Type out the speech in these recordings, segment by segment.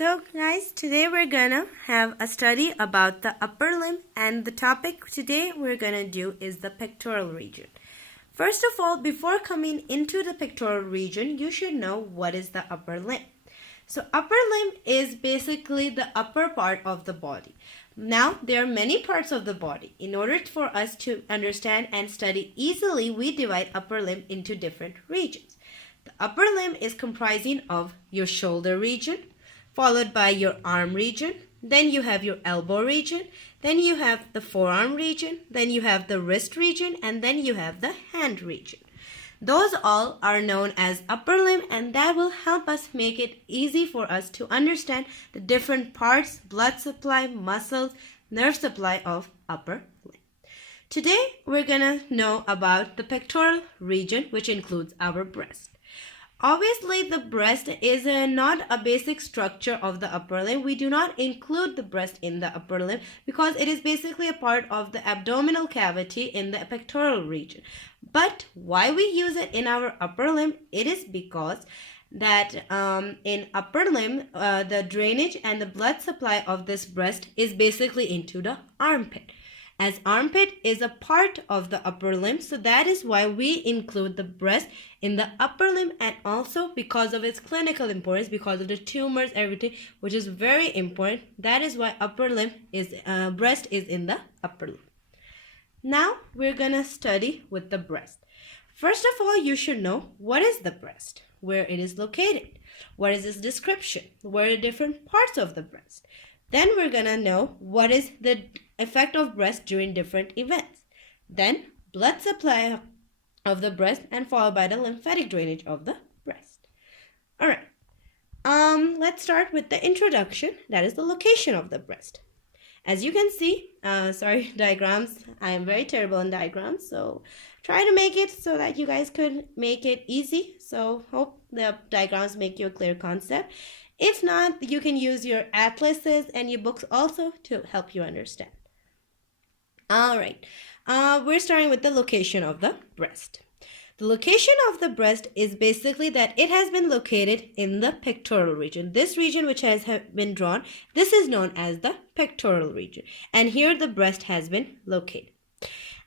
So guys, today we're gonna have a study about the upper limb, and the topic today we're gonna do is the pectoral region. First of all, before coming into the pectoral region, you should know what is the upper limb. So upper limb is basically the upper part of the body. Now, there are many parts of the body. In order for us to understand and study easily, we divide upper limb into different regions. The upper limb is comprising of your shoulder region, followed by your arm region, then you have your elbow region, then you have the forearm region, then you have the wrist region, and then you have the hand region. Those all are known as upper limb, and that will help us make it easy for us to understand the different parts, blood supply, muscles, nerve supply of upper limb. Today, we're gonna know about the pectoral region, which includes our breast. Obviously, the breast is not a basic structure of the upper limb. We do not include the breast in the upper limb because it is basically a part of the abdominal cavity in the pectoral region. But why we use it in our upper limb? It is because that in upper limb, the drainage and the blood supply of this breast is basically into the armpit. As armpit is a part of the upper limb, so that is why we include the breast in the upper limb, and also because of its clinical importance, because of the tumors, everything, which is very important. That is why upper limb is breast is in the upper limb. Now we're gonna study with the breast. First of all, you should know what is the breast, where it is located, what is its description, what are the different parts of the breast. Then we're gonna know what is the effect of breast during different events. Then blood supply of the breast, and followed by the lymphatic drainage of the breast. Alright, let's start with the introduction, that is the location of the breast. As you can see, diagrams, I am very terrible in diagrams, so try to make it so that you guys could make it easy. So hope the diagrams make you a clear concept. If not, you can use your atlases and your books also to help you understand. Alright, we're starting with the location of the breast. The location of the breast is basically that it has been located in the pectoral region. This region which has been drawn, this is known as the pectoral region. And here the breast has been located.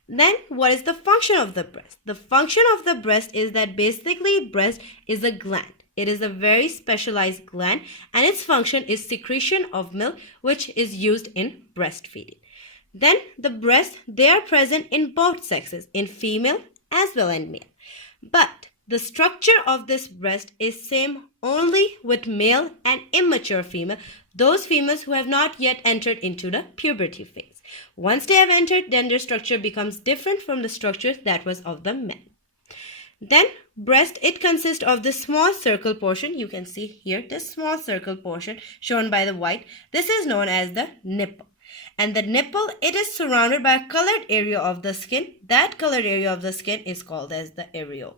Then what is the function of the breast? The function of the breast is that basically breast is a gland. It is a very specialized gland, and its function is secretion of milk, which is used in breastfeeding. Then the breasts, they are present in both sexes, in female as well as male. But the structure of this breast is same only with male and immature female, those females who have not yet entered into the puberty phase. Once they have entered, then their structure becomes different from the structure that was of the men. Then breast, it consists of this small circle portion. You can see here this small circle portion shown by the white. This is known as the nipple. And the nipple, it is surrounded by a colored area of the skin. That colored area of the skin is called as the areola.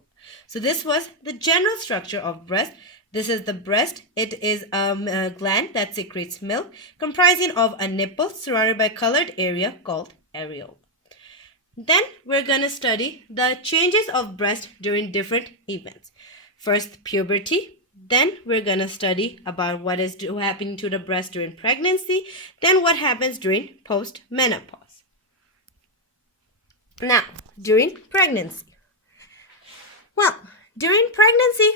So this was the general structure of breast. This is the breast. It is a gland that secretes milk, comprising of a nipple surrounded by a colored area called areola. Then we're going to study the changes of breast during different events. First, puberty. Then we're going to study about what is happening to the breast during pregnancy. Then what happens during post-menopause. Now, during pregnancy. Well, during pregnancy,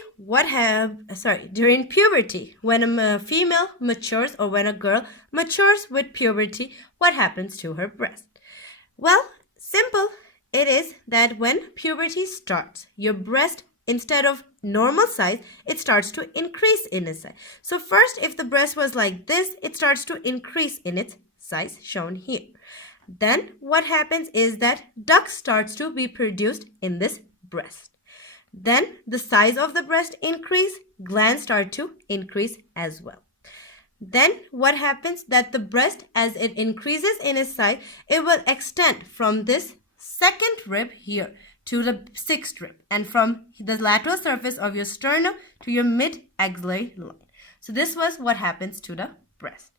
during puberty, when a female matures or when a girl matures with puberty, what happens to her breast? Well, simple. It is that when puberty starts, your breast, instead of normal size, it starts to increase in its size. So first, if the breast was like this, it starts to increase in its size, shown here. Then what happens is that ducts starts to be produced in this breast. Then the size of the breast increase, glands start to increase as well. Then what happens that the breast, as it increases in its size, it will extend from this second rib here to the sixth rib, and from the lateral surface of your sternum to your mid-axillary line. So this was what happens to the breast.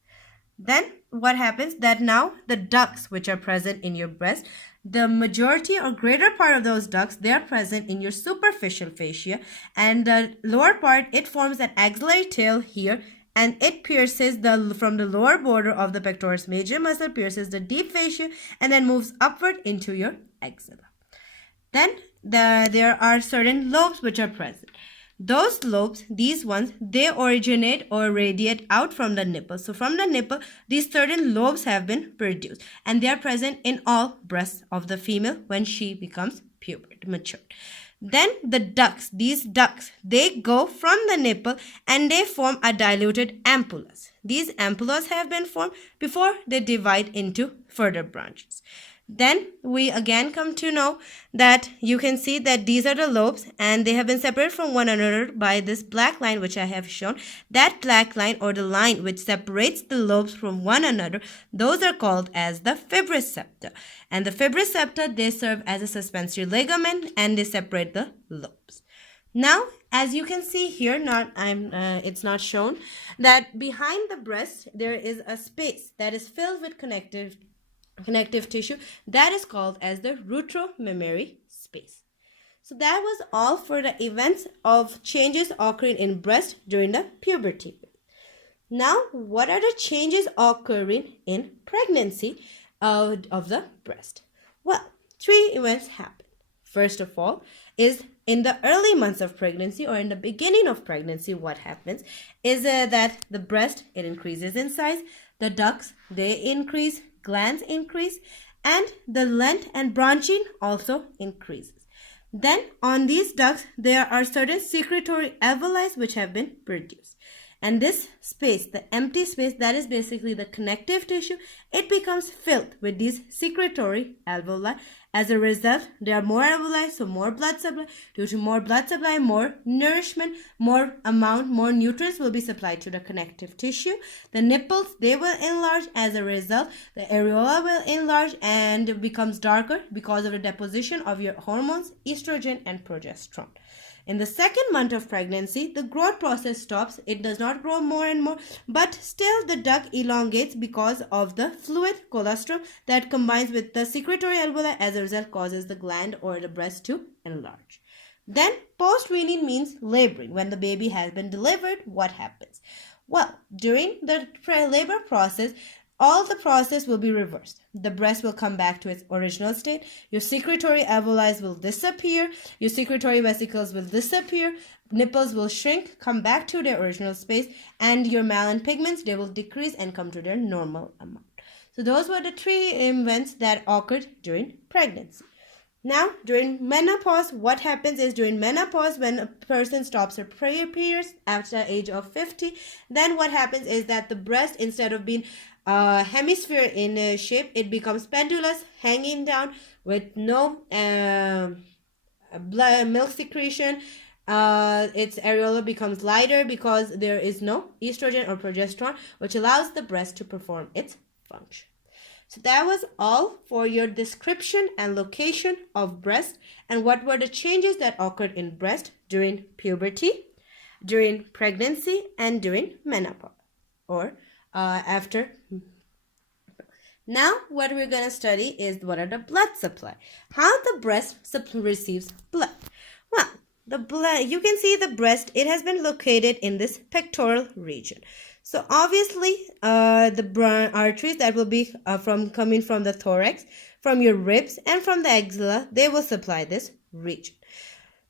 Then what happens that now the ducts which are present in your breast, the majority or greater part of those ducts, they are present in your superficial fascia, and the lower part, it forms an axillary tail here, and it pierces from the lower border of the pectoris major muscle, pierces the deep fascia, and then moves upward into your axilla. Then there are certain lobes which are present. Those lobes, these ones, they originate or radiate out from the nipple. So from the nipple, these certain lobes have been produced, and they are present in all breasts of the female when she becomes mature. Then the ducts, these ducts, they go from the nipple and they form a diluted ampullus. These ampullas have been formed before they divide into further branches. Then we again come to know that you can see that these are the lobes and they have been separated from one another by this black line which I have shown. That black line, or the line which separates the lobes from one another, those are called as the fibrous septa. And the fibrous septa, they serve as a suspensory ligament and they separate the lobes. Now, as you can see here, it's not shown, that behind the breast there is a space that is filled with connective tissue that is called as the retromammary space. So that was all for the events of changes occurring in breast during the puberty. Now, what are the changes occurring in pregnancy of the breast? Well, 3 events happen. First of all is in the early months of pregnancy, or in the beginning of pregnancy, what happens is that the breast, it increases in size, the ducts, they increase, glands increase, and the length and branching also increases. Then on these ducts there are certain secretory alveoli which have been produced, and this space, the empty space, that is basically the connective tissue, it becomes filled with these secretory alveoli. As a result, there are more alveoli, so more blood supply. Due to more blood supply, more nourishment, more nutrients will be supplied to the connective tissue. The nipples, they will enlarge. As a result, the areola will enlarge and becomes darker because of the deposition of your hormones, estrogen and progesterone. In the second month of pregnancy, the growth process stops. It does not grow more and more, but still the duct elongates because of the fluid colostrum that combines with the secretory alveoli. As a result, causes the gland or the breast to enlarge. Then post-weaning means laboring. When the baby has been delivered, what happens? Well, during the labor process, all the process will be reversed. The breast will come back to its original state. Your secretory alveoli will disappear. Your secretory vesicles will disappear. Nipples will shrink, come back to their original space, and your melanin pigments, they will decrease and come to their normal amount. So those were the 3 events that occurred during pregnancy. Now, during menopause, what happens is during menopause, when a person stops her periods after the age of 50, then what happens is that the breast, instead of being hemisphere in shape, it becomes pendulous, hanging down with no milk secretion. Its areola becomes lighter because there is no estrogen or progesterone, which allows the breast to perform its function. So that was all for your description and location of breast and what were the changes that occurred in breast during puberty, during pregnancy, and during menopause, or after. Now what we're going to study is what are the blood supply, how the breast receives blood. Well, the blood, you can see the breast, it has been located in this pectoral region. So obviously the arteries that will be coming from the thorax, from your ribs and from the axilla, they will supply this region.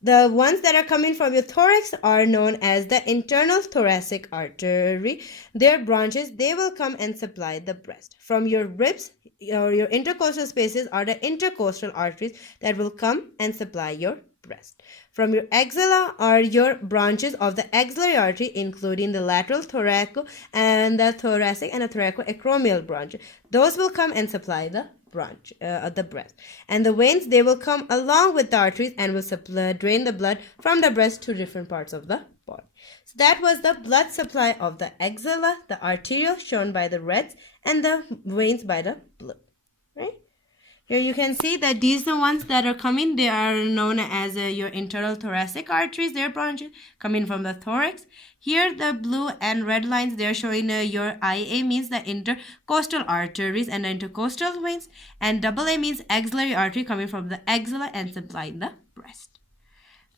The ones that are coming from your thorax are known as the internal thoracic artery. Their branches, they will come and supply the breast. From your ribs or your intercostal spaces are the intercostal arteries that will come and supply your breast. From your axilla are your branches of the axillary artery, including the lateral thoracic and the thoracic and the thoracoacromial branch. Those will come and supply the the breast. And the veins, they will come along with the arteries and will drain the blood from the breast to different parts of the body. So that was the blood supply of the axilla, the arterial shown by the reds, and the veins by the blue. Right? Here you can see that these are the ones that are coming. They are known as your internal thoracic arteries. Their branches coming from the thorax. Here the blue and red lines, they are showing your IA means the intercostal arteries and the intercostal veins. And AA means axillary artery coming from the axilla and supplying the breast.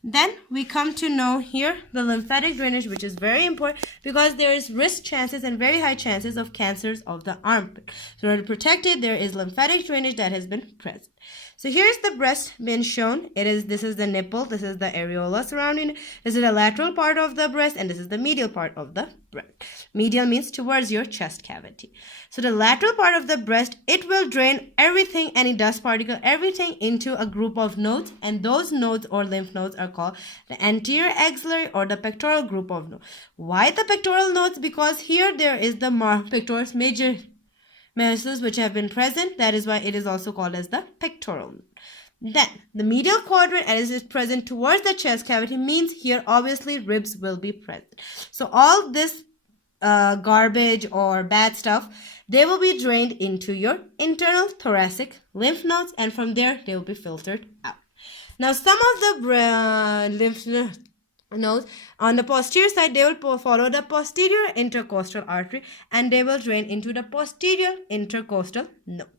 Then we come to know here the lymphatic drainage, which is very important because there is risk chances and very high chances of cancers of the armpit. So in order to protect it, there is lymphatic drainage that has been present. So here's the breast being shown. This is the nipple, this is the areola surrounding it, this is the lateral part of the breast, and this is the medial part of the breast. Medial means towards your chest cavity. So the lateral part of the breast, it will drain everything, any dust particle, everything into a group of nodes, and those nodes or lymph nodes are called the anterior axillary or the pectoral group of nodes. Why the pectoral nodes? Because here there is the pectoris major muscles which have been present. That is why it is also called as the pectoral. Then the medial quadrant, as it is present towards the chest cavity, means here obviously ribs will be present. So all this garbage or bad stuff, they will be drained into your internal thoracic lymph nodes, and from there they will be filtered out. Now some of the lymph nodes on the posterior side, they will follow the posterior intercostal artery and they will drain into the posterior intercostal nodes.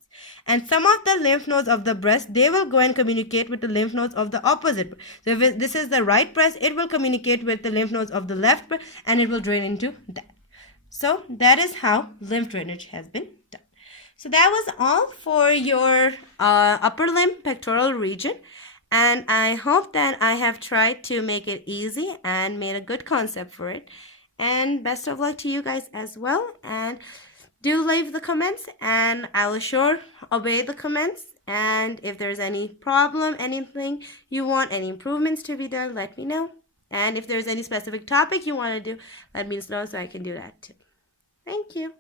And some of the lymph nodes of the breast, they will go and communicate with the lymph nodes of the opposite breast. So if this is the right breast, it will communicate with the lymph nodes of the left breast and it will drain into that. So that is how lymph drainage has been done. So that was all for your upper limb pectoral region. And I hope that I have tried to make it easy and made a good concept for it. And best of luck to you guys as well. And do leave the comments and I will sure obey the comments. And if there's any problem, anything you want, any improvements to be done, let me know. And if there's any specific topic you want to do, let me know so I can do that too. Thank you.